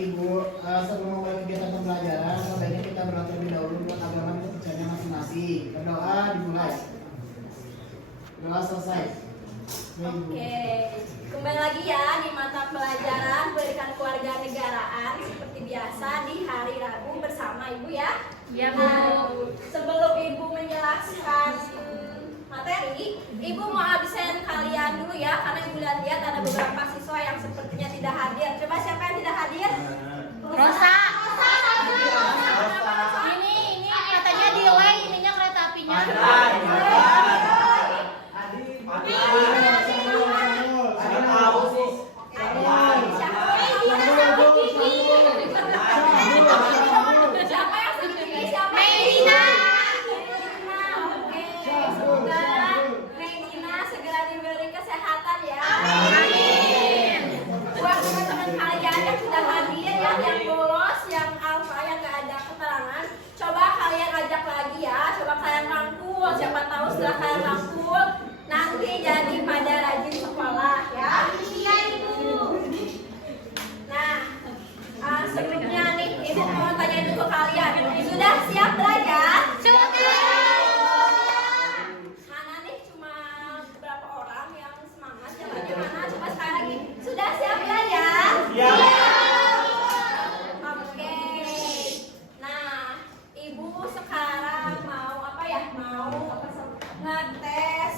Ibu, sebelum memulai kegiatan pembelajaran, sebaiknya kita berdoa terlebih dahulu buat agama dan kepercayaan masing-masing. Berdoa dimulai. Doa selesai. Oke, kembali lagi ya di mata pelajaran pendidikan kewarganegaraan seperti biasa di hari Rabu bersama Ibu ya. Iya, Bu. Sebelum Ibu menjelaskan materi, Ibu mau absen kalian dulu ya, karena Ibu lihat ada beberapa siswa yang sepertinya tidak hadir. Coba siapa yang tidak hadir? Rosa. Ini katanya delay ininya kereta apinya. Siapa yang sedih? Siapa? Medina. Oke, semoga Medina segera diberi kesehatan ya. Amin. Buat teman-teman kalian yang sudah hadir ya, yang bolos, yang alfa, yang nggak ada keterangan, coba kalian ajak lagi ya, coba kalian rangkul. Siapa tahu setelah kalian rangkul, nanti jadi pada rajin sekolah ya. Iya Ibu. Nah, sebelumnya nih, Ibu mau tanya dulu ke kalian, sudah siap belajar? Mana nih cuma beberapa orang yang semangat, yang bagaimana? Coba sekali lagi, sudah siap belajar? Ya. Oke. Nah, Ibu sekarang mau apa ya? Mau ngetes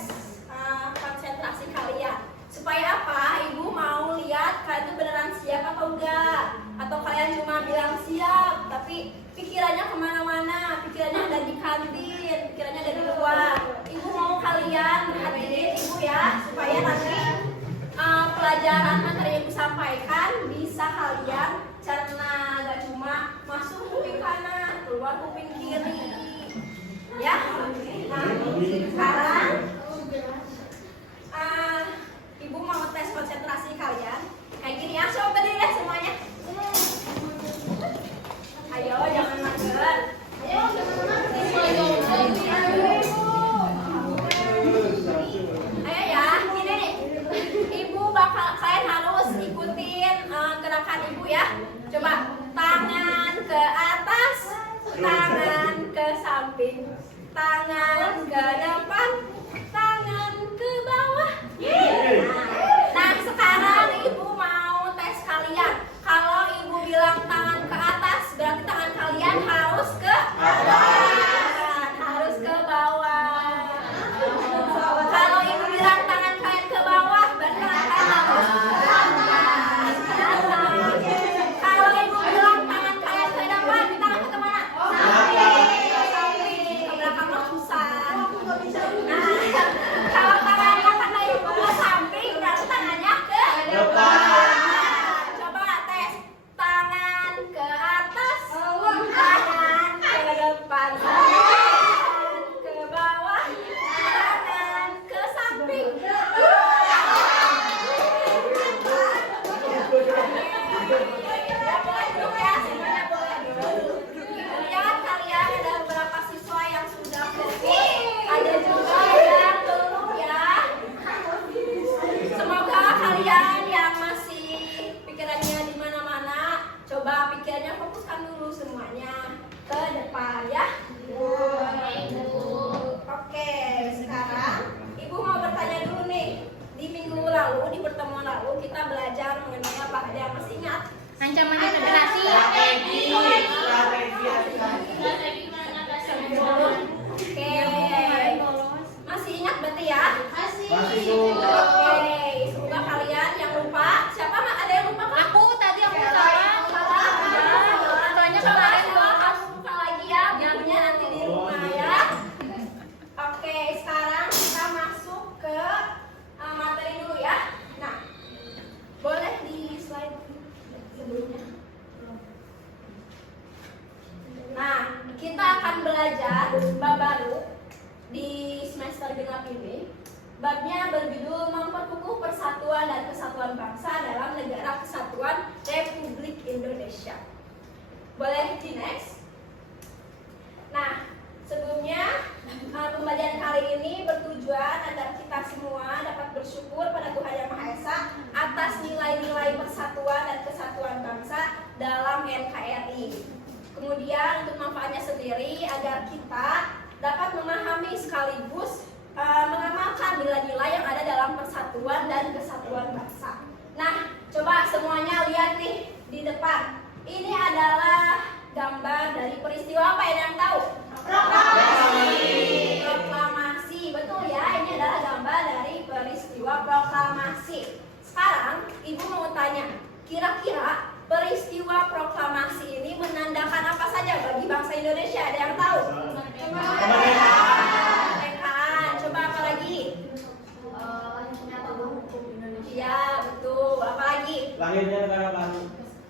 konsentrasi kalian. Supaya apa? Ibu mau lihat kalian itu beneran siap atau enggak? Atau kalian cuma bilang siap, tapi pikirannya kemana-mana, pikirannya ada di kantin, pikirannya ada di luar. Ibu mau kalian hadirin Ibu ya, supaya nanti pelajaran materi yang Ibu sampaikan bisa kalian cerna, gak cuma masuk kuping kanan, keluar kuping kiri. Ya, nah sekarang Ibu mau tes konsentrasi kalian. Kayak gini ya, coba berdiri deh semuanya. Ayo, jangan mager. Ayo, ayo ya, gini nih. Ibu kalian harus ikutin gerakan Ibu ya. Coba tangan ke atas, tangan ke samping, tangan ke depan, tangan ke bawah. Nah, sekarang Ibu mau tes kalian. Kalau Ibu bilang tangan ke atas, berarti tangan kalian harus ke bawah. Harus ke bawah. Kalau Ibu bilang tangan kalian ke bawah, berarti tangan kalian harus ke atas. Kalau Ibu bilang tangan kalian ke depan, tangan ke mana? Samping. Ke belakang mah susah. Nah, kalau tangannya karena Ibu ke samping, berarti tangannya ke depan. Coba tes tangan ke atas, tangan ke depan, tangan ke bawah, tangan ke samping. Ya boleh dulu ya, semuanya boleh dulu. Lihat kalian ada beberapa siswa yang sudah fokus, ada juga yang belum ya. Semoga kalian yang masih pikirannya di mana-mana, coba pikirannya fokuskan dulu semuanya ke depan ya. Oke, sekarang Ibu mau bertanya dulu nih. Di minggu lalu, di pertemuan lalu kita belajar mengenai apa? Ada yang masih ingat? Ancaman integrasi. Oke, masih ingat berarti ya? Masih. Oke, semoga kalian yang lupa. Siapa ada yang lupa? Pak? Aku tadi aku salah. Soalnya kemarin Harus buka lagi ya, bukunya nanti di rumah ya. Oke, sekarang kita masuk ke materi dulu ya. Nah, boleh di slide sebelumnya. Nah, kita akan belajar bab baru di semester genap ini. Babnya berjudul memperkukuh persatuan dan kesatuan bangsa dalam negara kesatuan Republik Indonesia. Boleh di next? Nah, sebelumnya pembelajaran kali ini bertujuan agar kita semua dapat bersyukur pada Tuhan Yang Maha Esa atas nilai-nilai persatuan dan kesatuan bangsa dalam kehidupannya sendiri agar kita dapat memahami sekaligus mengamalkan nilai-nilai yang ada dalam persatuan dan kesatuan bangsa. Nah, coba semuanya lihat nih di depan. Ini adalah gambar dari peristiwa apa yang tahu? Proklamasi. Betul ya, ini adalah gambar dari peristiwa proklamasi. Sekarang Ibu mau tanya, kira-kira peristiwa proklamasi ini menandakan apa saja bagi bangsa Indonesia? Ada yang tahu? Kemerdekaan. Coba apa lagi? Lahirnya tabur hukum Indonesia. Iya, betul. Apa lagi? Lahirnya negara baru.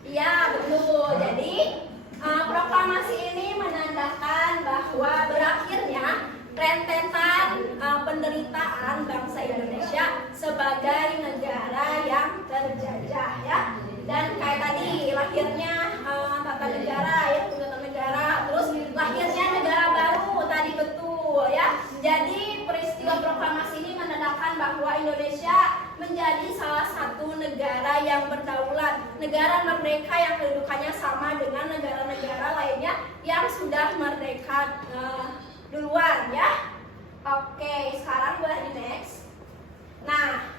Iya, betul. Jadi proklamasi ini menandakan bahwa berakhirnya rentetan penderitaan bangsa Indonesia sebagai negara yang terjajah ya. Dan kayak tadi lahirnya tata negara ya, tata negara, terus lahirnya negara baru tadi betul ya. Jadi peristiwa proklamasi ini menandakan bahwa Indonesia menjadi salah satu negara yang berdaulat, negara merdeka yang kedudukannya sama dengan negara-negara lainnya yang sudah merdeka duluan ya. Oke, sekarang boleh di next. Nah,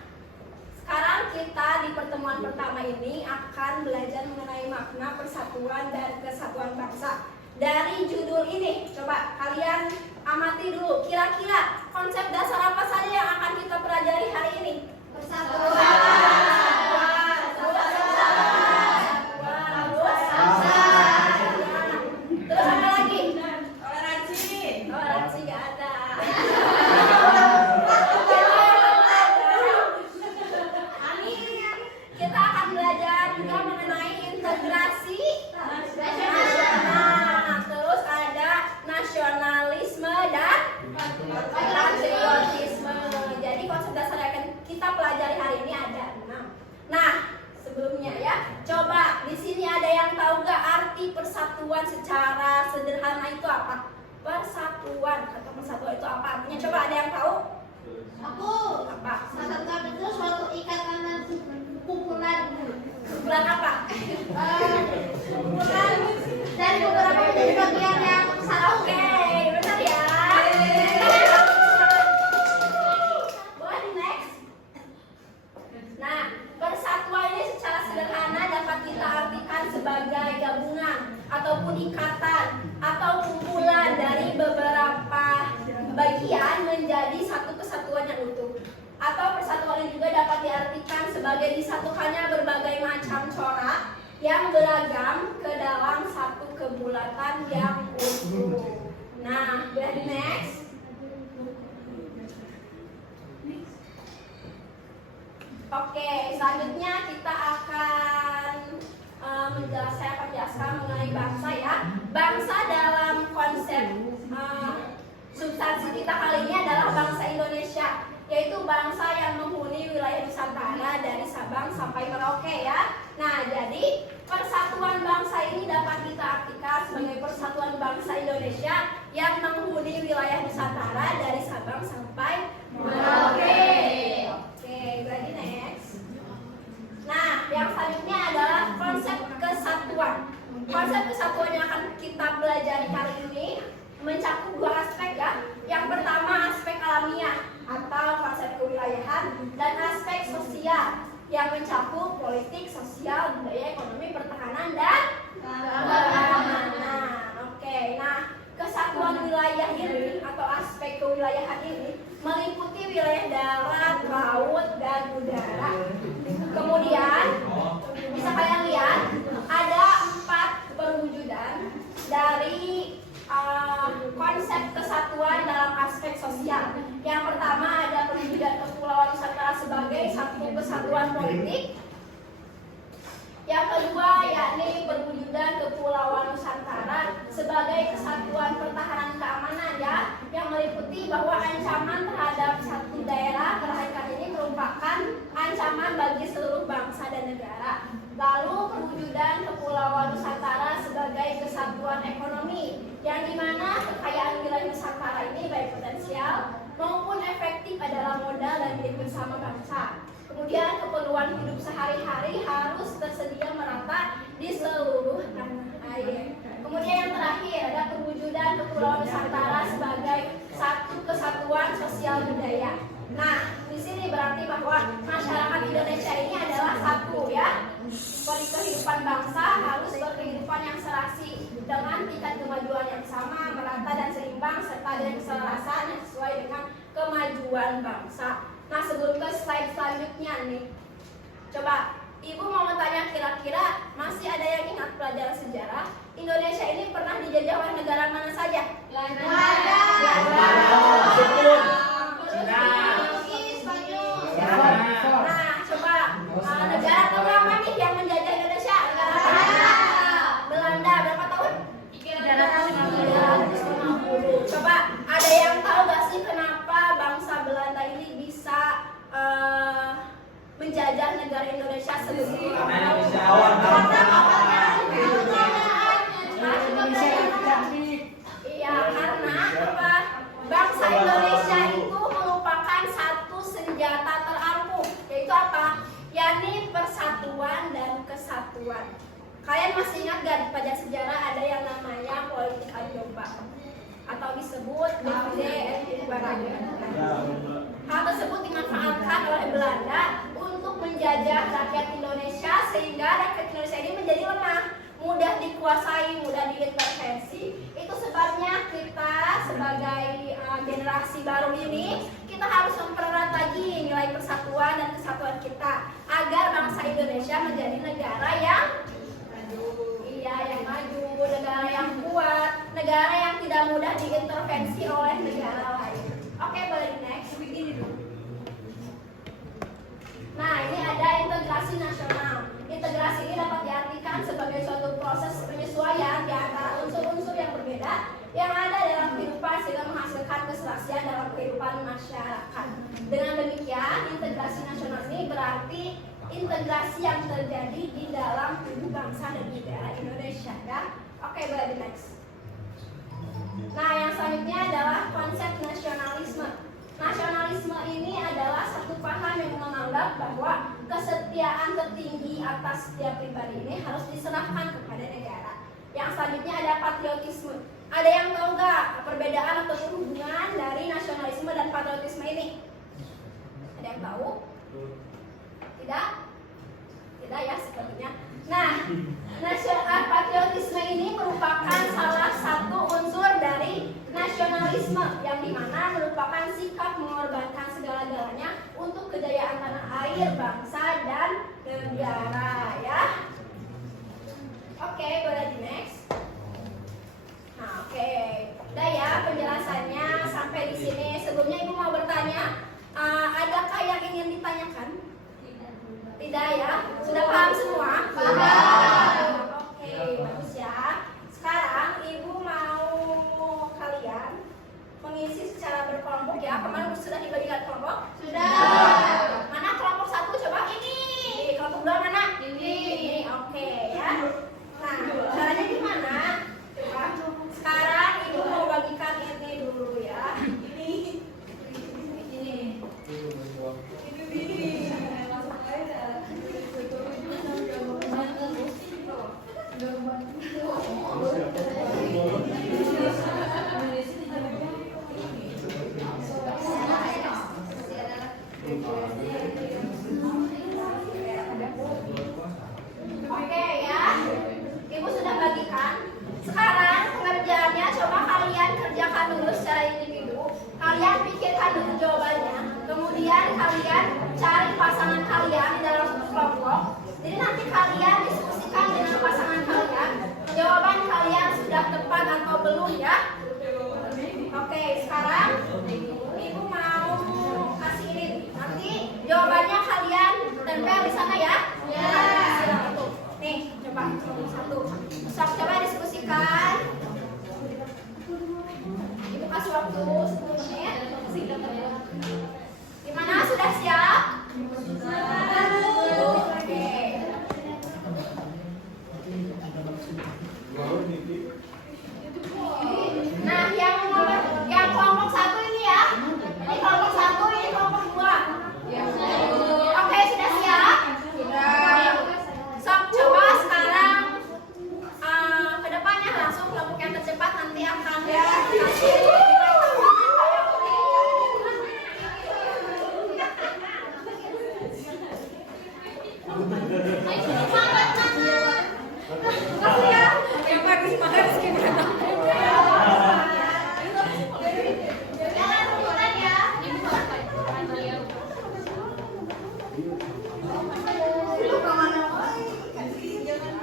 sekarang kita di pertemuan pertama ini akan belajar mengenai makna persatuan dan kesatuan bangsa. Dari judul ini, coba kalian amati dulu. Kira-kira konsep dasar apa saja yang akan kita pelajari hari ini? Terus apa lagi? Toleransi gak ada. Kita akan belajar juga mengenai integrasi nasional. Terus ada nasionalisme dan patriotisme. Jadi konsep dasar yang akan kita pelajari hari ini ada 6. Nah, sebelumnya ya, coba di sini ada yang tahu gak arti persatuan secara sederhana itu apa? Persatuan atau persatuan itu apa artinya? Coba ada yang tahu? Aku Apa? persatuan itu suatu ikatan dan kumpulan apa? kumpulan dari beberapa menjadi bagian yang satu. Oke, benar ya. Boleh di next. Nah, persatuan ini secara sederhana dapat kita artikan sebagai gabungan ataupun ikatan atau kumpulan dari beberapa bagian menjadi satu kesatuan yang utuh. Atau persatuan ini juga dapat diartikan sebagai disatukannya berbagai macam corak yang beragam ke dalam satu kebulatan yang utuh. Nah, boleh di next. Oke, selanjutnya kita akan saya akan menjelaskan mengenai bangsa ya. Bangsa dalam konsep substansi kita kali ini adalah bangsa Indonesia, yaitu bangsa yang menghuni wilayah Nusantara dari Sabang sampai Merauke ya. Nah, jadi persatuan bangsa ini dapat kita artikan sebagai persatuan bangsa Indonesia yang menghuni wilayah Nusantara dari Sabang sampai Merauke. Oke, berarti next. Nah, yang selanjutnya adalah konsep kesatuan. Konsep kesatuan yang akan kita pelajari kali ini mencakup 2 aspek ya. Yang pertama aspek alamiah atau konsep kewilayahan, dan aspek sosial yang mencakup politik, sosial, budaya, ekonomi, pertahanan, dan keamanan. Oke, nah kesatuan wilayah ini atau aspek kewilayahan ini meliputi wilayah darat, laut, dan udara. Kemudian bisa kalian lihat ada 4 perwujudan dari konsep kesatuan dalam aspek sosial. Yang pertama ada perwujudan Kepulauan Nusantara sebagai satu kesatuan politik. Yang kedua yakni perwujudan Kepulauan Nusantara sebagai kesatuan pertahanan keamanan ya, yang meliputi bahwa ancaman terhadap satu daerah terhadap ini merupakan ancaman bagi seluruh bangsa dan negara. Lalu perwujudan Kepulauan Nusantara sebagai kesatuan ekonomi, yang dimana kekayaan wilayah Nusantara ini baik potensial maupun efektif adalah modal dan milik bersama bangsa. Kemudian keperluan hidup sehari-hari harus tersedia merata di seluruh tanah air. Kemudian yang terakhir ada perwujudan berarti bahwa masyarakat Indonesia ini adalah satu ya. Kehidupan bangsa harus berkehidupan yang serasi dengan tingkat kemajuan yang sama, merata dan seimbang serta dengan keselarasan yang sesuai dengan kemajuan bangsa. Nah, sebelum ke slide selanjutnya nih, coba Ibu mau bertanya, kira-kira masih ada yang ingat pelajaran sejarah? Indonesia ini pernah dijajah oleh negara mana saja? Belanda. Nah, coba negara berapa nih yang menjajah Indonesia? Negara apa? Belanda. Berapa tahun? 350. Coba ada yang tahu gak sih kenapa bangsa Belanda ini bisa menjajah negara Indonesia sebelum Iya, karena apa? Bangsa Indonesia itu merupakan satu senjata terangkuh, yaitu apa? Yakni persatuan dan kesatuan. Kalian masih ingat gak di pelajaran sejarah ada yang namanya politik Ajoba atau disebut DFD Hal tersebut dimanfaatkan oleh Belanda untuk menjajah rakyat Indonesia sehingga rakyat Indonesia ini menjadi lemah, mudah dikuasai, mudah diintervensi. Itu sebabnya kita sebagai generasi baru ini kita harus mempererat lagi nilai persatuan dan kesatuan kita agar bangsa Indonesia menjadi negara yang maju, negara yang kuat, negara yang tidak mudah diintervensi oleh negara lain. Oke, boleh next. Nah, ini ada integrasi nasional. Integrasi ini dapat diartikan sebagai suatu proses penyesuaian di antara unsur-unsur yang berbeda yang ada dalam kehidupan sehingga menghasilkan keserasian dalam kehidupan masyarakat. Dengan demikian, integrasi nasional ini berarti integrasi yang terjadi di dalam tubuh bangsa dan negara Indonesia ya. Oke, boleh di next. Nah, yang selanjutnya adalah konsep nasionalisme. Nasionalisme ini adalah satu paham yang menganggap bahwa kesetiaan tertinggi atas setiap pribadi ini harus diserahkan kepada negara. Yang selanjutnya ada patriotisme. Ada yang tahu nggak perbedaan atau hubungan dari nasionalisme dan patriotisme ini? Ada yang tahu? Tidak? Tidak ya sepertinya. Nah, patriotisme ini merupakan salah satu unsur dari nasionalisme yang dimana merupakan sikap mengorbankan segala-galanya untuk kejayaan tanah air, bangsa, dan negara ya. Oke, boleh di next. Nah, oke. Udah ya penjelasannya sampai di sini. Sebelumnya Ibu mau bertanya, adakah yang ingin ditanyakan? Tidak ya? Sudah paham semua? Paham. Oke, bagus ya. Sekarang Ibu mau kalian mengisi secara berkelompok ya. Kemarin sudah dibagikan kelompok? Sudah. Mana kelompok satu? Coba ini. Kelompok dua mana? Ini. Oke ya. Nah, caranya gimana? Coba. Sekarang Ibu mau bagikan ini dulu ya. Ini. Oke ya, Ibu sudah bagikan. Sekarang pengerjaannya coba kalian kerjakan dulu secara individu. Kalian pikirkan dulu jawabannya. Kemudian kalian cari pasangan kalian di dalam satu kelompok. Jadi nanti kalian diskusikan dengan pasangan kalian. Jawaban kalian sudah tepat atau belum ya? Oke, sekarang Ibu mau kasih ini. Nanti jawabannya kalian tempel di sana ya? Ya. Nih, coba satu. Coba diskusikan. Ibu kasih waktu 10 menit. Gimana? Sudah siap? Oke. Nah, yang kelompok satu ini ya. Ini kelompok satu, ini kelompok dua. Oke, sudah siap? Sudah. Sok, coba sekarang Makasih ya. Yang bagus banget gimana? Jangan rebutan ya.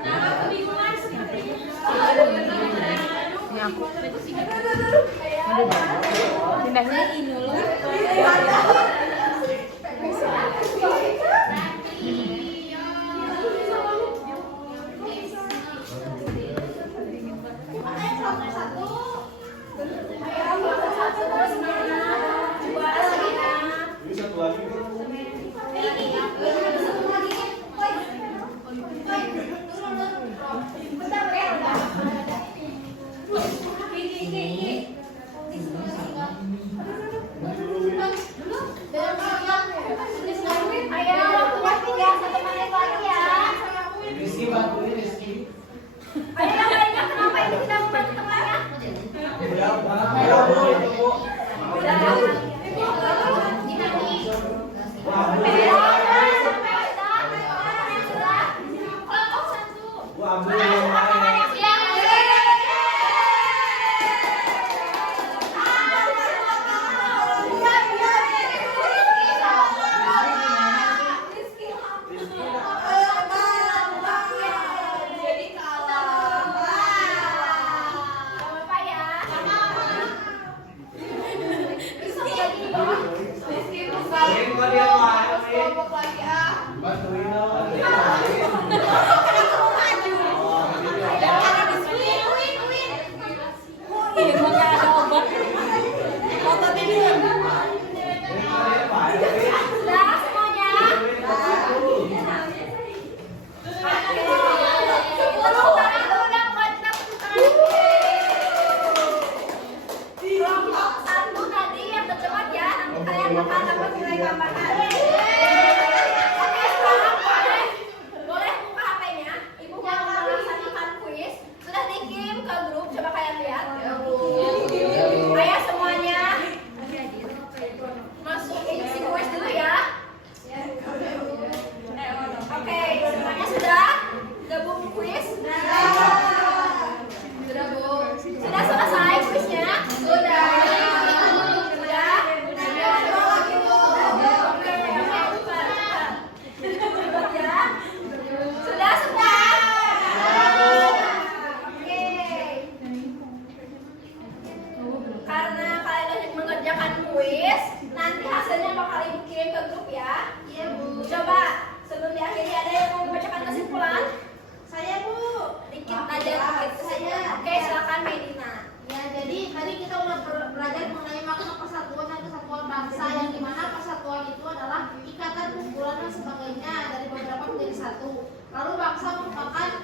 Nah, kebingungan Ini aku. Pindahnya ini loh. Rizky bantuin Rizky. Ayo yang lainnya kenapa ini tidak membantu tengahnya? Lalu bangsa merupakan